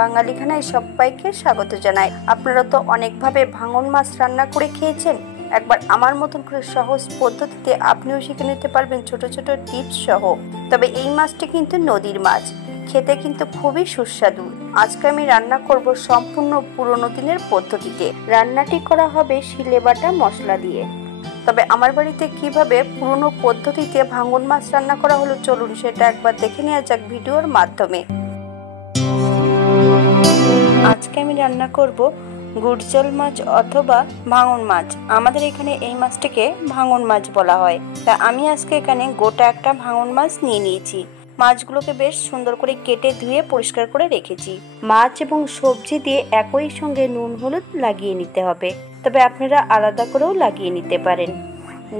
বাঙালি খানায় সবাইকে স্বাগত জানাই। আপনারা তো অনেকভাবে ভাঙন মাছ রান্না করে খেয়েছেন। একবার আমার মতন করে সহজ পদ্ধতিতে আপনিও শিখে নিতে পারবেন ছোট ছোট টিপস সহ। তবে এই মাছটি কিন্তু নদীর মাছ, খেতে কিন্তু খুবই সুস্বাদু। আজকে আমি রান্না করব সম্পূর্ণ পুরনো দিনের পদ্ধতিতে। রান্নাটি করা হবে শিলে বাটা মশলা দিয়ে। তবে আমার বাড়িতে কিভাবে পুরনো পদ্ধতিতে ভাঙন মাছ রান্না করা হলো, চলুন সেটা একবার দেখে নেওয়া যাক ভিডিওর মাধ্যমে। আজকে আমি রান্না করব গুড়জল মাছ অথবা ভাঙন মাছ। আমাদের এখানে এই মাছটিকে ভাঙন মাছ বলা হয়। তা আমি আজকে এখানে গোটা একটা ভাঙন মাছ নিয়ে নিয়েছি। মাছগুলোকে বেশ সুন্দর করে কেটে ধুয়ে পরিষ্কার করে রেখেছি। মাছ এবং সবজি দিয়ে একই সঙ্গে নুন হলুদ লাগিয়ে নিতে হবে, তবে আপনারা আলাদা করেও লাগিয়ে নিতে পারেন।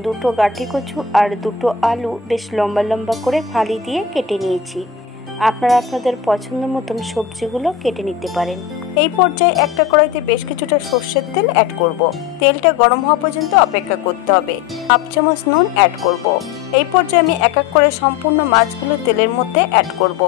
দুটো গাঁঠি কচু আর দুটো আলু বেশ লম্বা লম্বা করে ফালি দিয়ে কেটে নিয়েছি। আপনারা আপনাদের পছন্দ মতন সবজিগুলো কেটে নিতে পারেন। এই পর্যায়ে একটা কড়াইতে বেশ কিছুটা সর্ষের তেল অ্যাড করব। তেলটা গরম হওয়া পর্যন্ত অপেক্ষা করতে হবে। হাফ চামচ নুন অ্যাড করব। এই পর্যায়ে আমি এক এক করে সম্পূর্ণ মাছগুলো তেলের মধ্যে অ্যাড করব।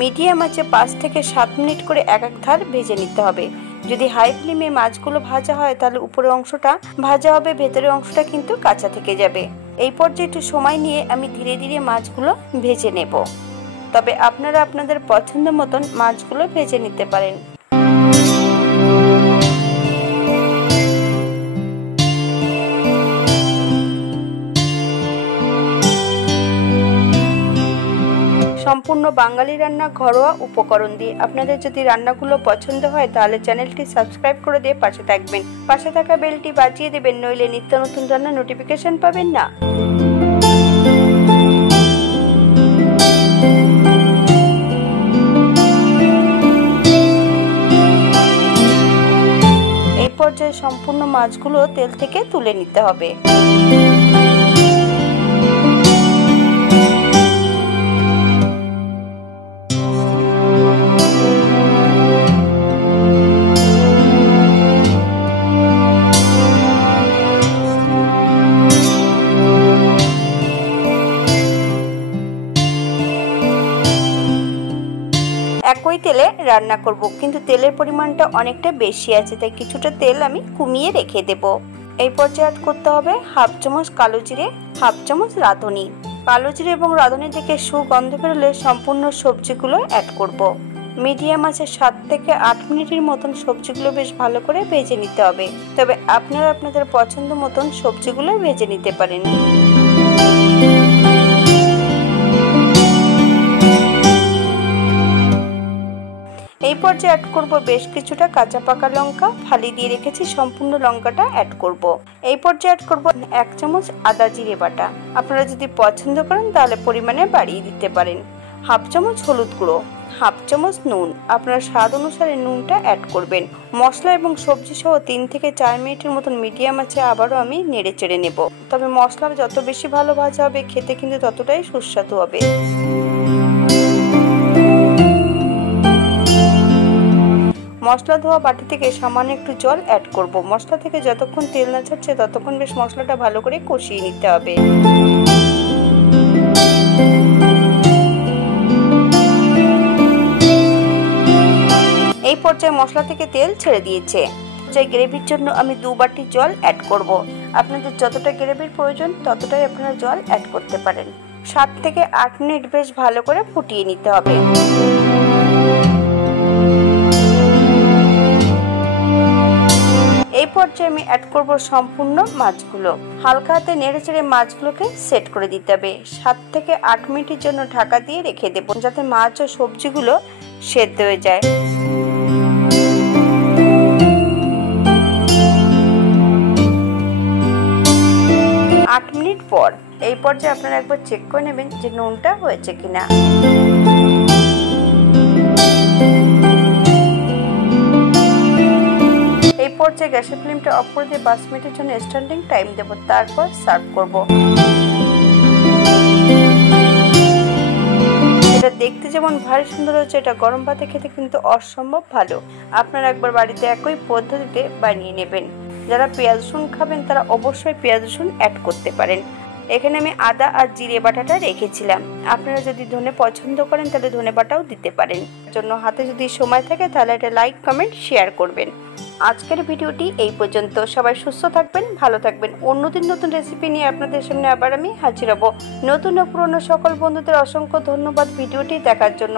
মিডিয়াম আঁচে 5 থেকে 7 মিনিট করে এক এক ধার ভেজে নিতে হবে। যদি হাই ফ্লেমে মাছগুলো ভাজা হয় তাহলে উপরের অংশটা ভাজা হবে, ভেতরের অংশটা কিন্তু কাঁচা থেকে যাবে। এই পর্যায়ে একটু সময় নিয়ে আমি ধীরে ধীরে মাছগুলো ভেজে নেব। তবে আপনারা আপনাদের পছন্দ মতন মাছগুলো ভেজে নিতে পারেন। সম্পূর্ণ বাঙালি রান্না ঘরোয়া উপকরণ দিয়ে। আপনাদের যদি রান্নাগুলো পছন্দ হয় তাহলে চ্যানেলটি সাবস্ক্রাইব করে দিয়ে পাশে থাকবেন। পাশে থাকা বেলটি বাজিয়ে দেবেন, নইলে নিত্য নতুন রান্নার নোটিফিকেশন পাবেন না। এই পর্যায়ে সম্পূর্ণ মাছগুলো তেল থেকে তুলে নিতে হবে। একই তেলে রান্না করব, কিন্তু তেলের পরিমাণটা অনেকটা বেশি আছে, তাই কিছুটা তেল আমি কমিয়ে রেখে দেব। এই পর্যায়ে অ্যাড করতে হবে হাফ চামচ কালো জিরে, হাফ চামচ রাঁধুনি। কালো জিরে এবং রাঁধুনি থেকে সুগন্ধ বেরোলে সম্পূর্ণ সবজিগুলো অ্যাড করব। মিডিয়াম আঁচে 7 থেকে 8 মিনিটের মতন সবজিগুলো বেশ ভালো করে ভেজে নিতে হবে। তবে আপনারা আপনাদের পছন্দ মতন সবজিগুলো ভেজে নিতে পারেন। এই পর্যায়ে অ্যাড করব বেশ কিছুটা কাঁচা পাকা লঙ্কা, ফালি দিয়ে রেখেছি, সম্পূর্ণ লঙ্কাটা অ্যাড করব। এই পর্যায়ে অ্যাড করব 1 চামচ আদা জিরে বাটা। আপনারা যদি পছন্দ করেন তাহলে পরিমাণে বাড়িয়ে দিতে পারেন। হাফ চামচ হলুদ গুঁড়ো, হাফ চামচ নুন। আপনারা স্বাদ অনুসারে নুনটা অ্যাড করবেন। মশলা এবং সবজি সহ 3 থেকে 4 মিনিটের মতন মিডিয়াম আছে আবারও আমি নেড়ে চেড়ে নেব। তবে মশলা যত বেশি ভালো ভাজা হবে খেতে কিন্তু ততটাই সুস্বাদু হবে। মশলা ধোয়া বাটি থেকে সামান্য একটু জল অ্যাড করব। মশলা থেকে যতক্ষণ তেল না ছাড়ছে ততক্ষণ বেশ মশলাটা ভালো করে কষিয়ে নিতে হবে। এই পর্যায়ে মশলা থেকে তেল ছেড়ে দিয়েছে। গ্রেভির জন্য আমি 2 বাটি জল অ্যাড করব। আপনাদের যতটা গ্রেভির প্রয়োজন ততটাই আপনারা জল অ্যাড করতে পারেন। 7 থেকে 8 মিনিট বেশ ভালো করে ফুটিয়ে নিতে হবে। এই পর্যায়ে আমি অ্যাড করব সম্পূর্ণ মাছগুলো। হালকা হাতে নেড়ে চেড়ে মাছগুলোকে সেট করে দিতে হবে। 7 থেকে 8 মিনিটের জন্য ঢাকা দিয়ে রেখে দেব, যাতে মাছ ও সবজিগুলো সেদ্ধ হয়ে যায়। আট মিনিট পর এই পর্যায়ে আপনারা একবার চেক করে নেবেন যে নুনটা হয়েছে কিনা। এই পর্যায়ে গ্যাসের ফ্লেমটা অফ করে দিয়ে 5 মিনিটের জন্য স্ট্যান্ডিং টাইম দেব, তারপর সার্ভ করব। এটা দেখতে যেমন ভারী সুন্দর হচ্ছে, এটা গরম ভাতে খেতে কিন্তু অসম্ভব ভালো। আপনারা একবার বাড়িতে একই পদ্ধতিতে বানিয়ে নেবেন। যারা পেঁয়াজ রসুন খাবেন তারা অবশ্যই পেঁয়াজ রসুন অ্যাড করতে পারেন। এখানে আমি আদা আর জিরে বাটাটা রেখেছিলাম। আপনারা যদি ধনে পছন্দ করেন তাহলে ধনে বাটাও দিতে পারেন। জন্য হাতে যদি সময় থাকে তাহলে এটা লাইক কমেন্ট শেয়ার করবেন। আজকের ভিডিওটি এই পর্যন্ত। সবাই সুস্থ থাকবেন, ভালো থাকবেন। অন্যদিন নতুন রেসিপি নিয়ে আপনাদের সামনে আবার আমি হাজির হব। নতুন ও পুরনো সকল বন্ধুদের অসংখ্য ধন্যবাদ ভিডিওটি দেখার জন্য।